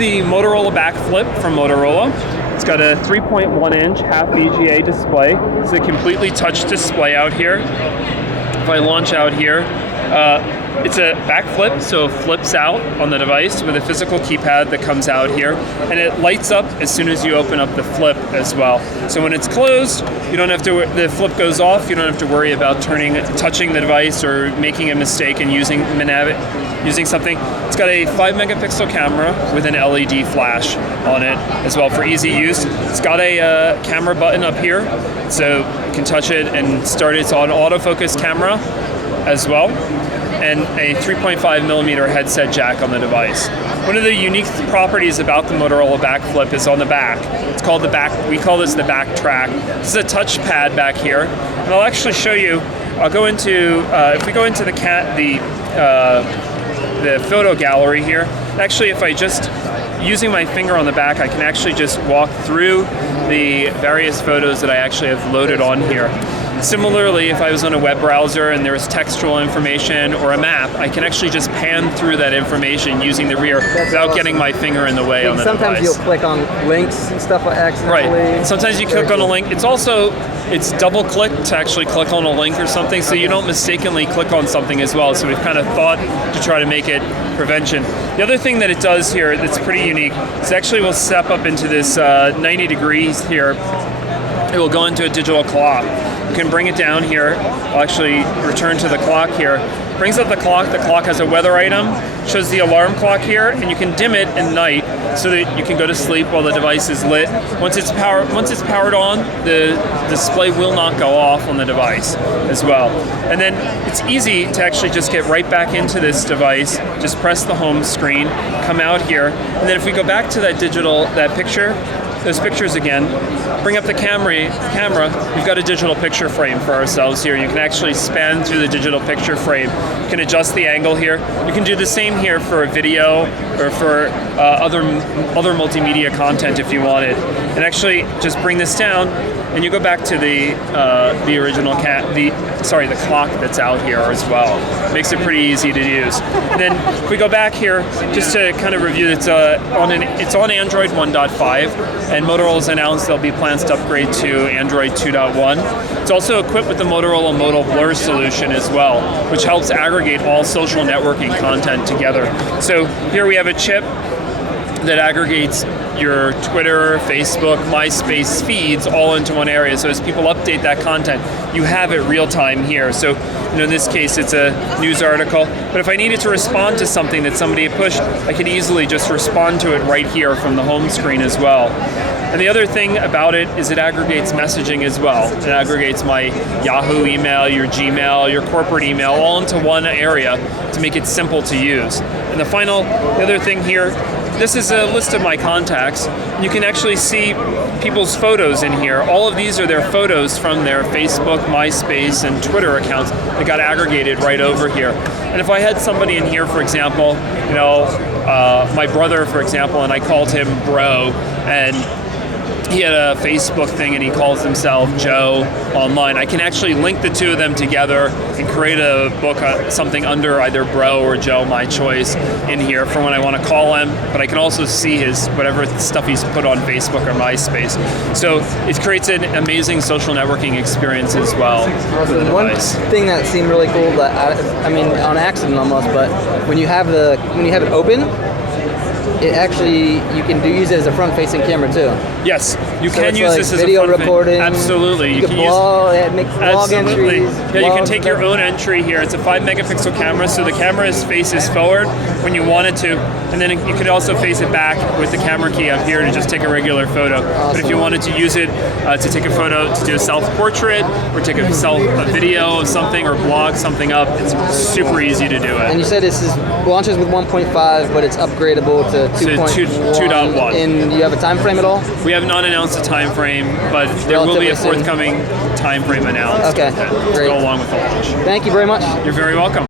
the Motorola Backflip from Motorola. It's got a 3.1-inch half VGA display. It's a completely touch display out here. If I launch out here, it's a backflip, so it flips out on the device with a physical keypad that comes out here, and it lights up as soon as you open up the flip as well. So when it's closed, you don't have to. The flip goes off. You don't have to worry about touching the device or making a mistake and using something. It's got a 5-megapixel camera with an LED flash on it as well for easy use. It's got a camera button up here, so you can touch it and start it. It's on autofocus camera as well, and a 3.5 millimeter headset jack on the device. One of the unique properties about the Motorola Backflip is on the back. It's called the back. We call this the back track. This is a touch pad back here, and I'll actually show you. I'll go into if we go into the photo gallery here. Actually, if I just using my finger on the back, I can actually just walk through the various photos that I actually have loaded on here. Similarly, if I was on a web browser and there was textual information or a map, I can actually just pan through that information using the rear without getting my finger in the way on the device. Sometimes you'll click on links and stuff accidentally. Right. Sometimes you click on a link. It's double click to actually click on a link or something, so you don't mistakenly click on something as well. So we've kind of thought to try to make it prevention. The other thing that it does here that's pretty unique is actually we'll step up into this 90 degrees here. It will go into a digital clock. You can bring it down here. I'll actually return to the clock here. Brings up the clock. The clock has a weather item, shows the alarm clock here, and you can dim it at night so that you can go to sleep while the device is lit. Once it's powered on, the display will not go off on the device as well. And then it's easy to actually just get right back into this device. Just press the home screen, come out here, and then if we go back to that picture, those pictures again, bring up the camera, we've got a digital picture frame for ourselves here. You can actually span through the digital picture frame. You can adjust the angle here. You can do the same here for a video or for other multimedia content if you wanted. And actually just bring this down and you go back to the original the clock that's out here as well. Makes it pretty easy to use. And then if we go back here, just to kind of review, it's on Android 1.5, and Motorola's announced there'll be plans to upgrade to Android 2.1. It's also equipped with the Motorola Moto Blur solution as well, which helps aggregate all social networking content together. So here we have a chip that aggregates your Twitter, Facebook, MySpace feeds all into one area. So as people update that content, you have it real time here. So in this case, it's a news article. But if I needed to respond to something that somebody had pushed, I could easily just respond to it right here from the home screen as well. And the other thing about it is it aggregates messaging as well. It aggregates my Yahoo email, your Gmail, your corporate email, all into one area to make it simple to use. And the other thing here, this is a list of my contacts. You can actually see people's photos in here. All of these are their photos from their Facebook, MySpace, and Twitter accounts that got aggregated right over here. And if I had somebody in here, for example, my brother, for example, and I called him bro, and he had a Facebook thing and he calls himself Joe online, I can actually link the two of them together and create a book, something under either Bro or Joe, my choice, in here for when I want to call him. But I can also see his whatever stuff he's put on Facebook or MySpace. So it creates an amazing social networking experience as well for the device. One thing that seemed really cool, that on accident almost, but when you have it open, it actually, you can use it as a front-facing camera too. Yes, you can use this as a video recording. Absolutely, you can make vlog entries. Yeah, you can take your own entry here. It's a 5-megapixel camera, so the camera faces forward when you want it to, and then you could also face it back with the camera key up here to just take a regular photo. Awesome. But if you wanted to use it to take a photo, to do a self-portrait, or take a video of something, or blog something up, it's super easy to do it. And you said this launches with 1.5, but it's upgradable to 2.1. And you have a time frame at all? We have not announced a time frame, but there will be a forthcoming time frame announced. Okay, great. To go along with the launch. Thank you very much. You're very welcome.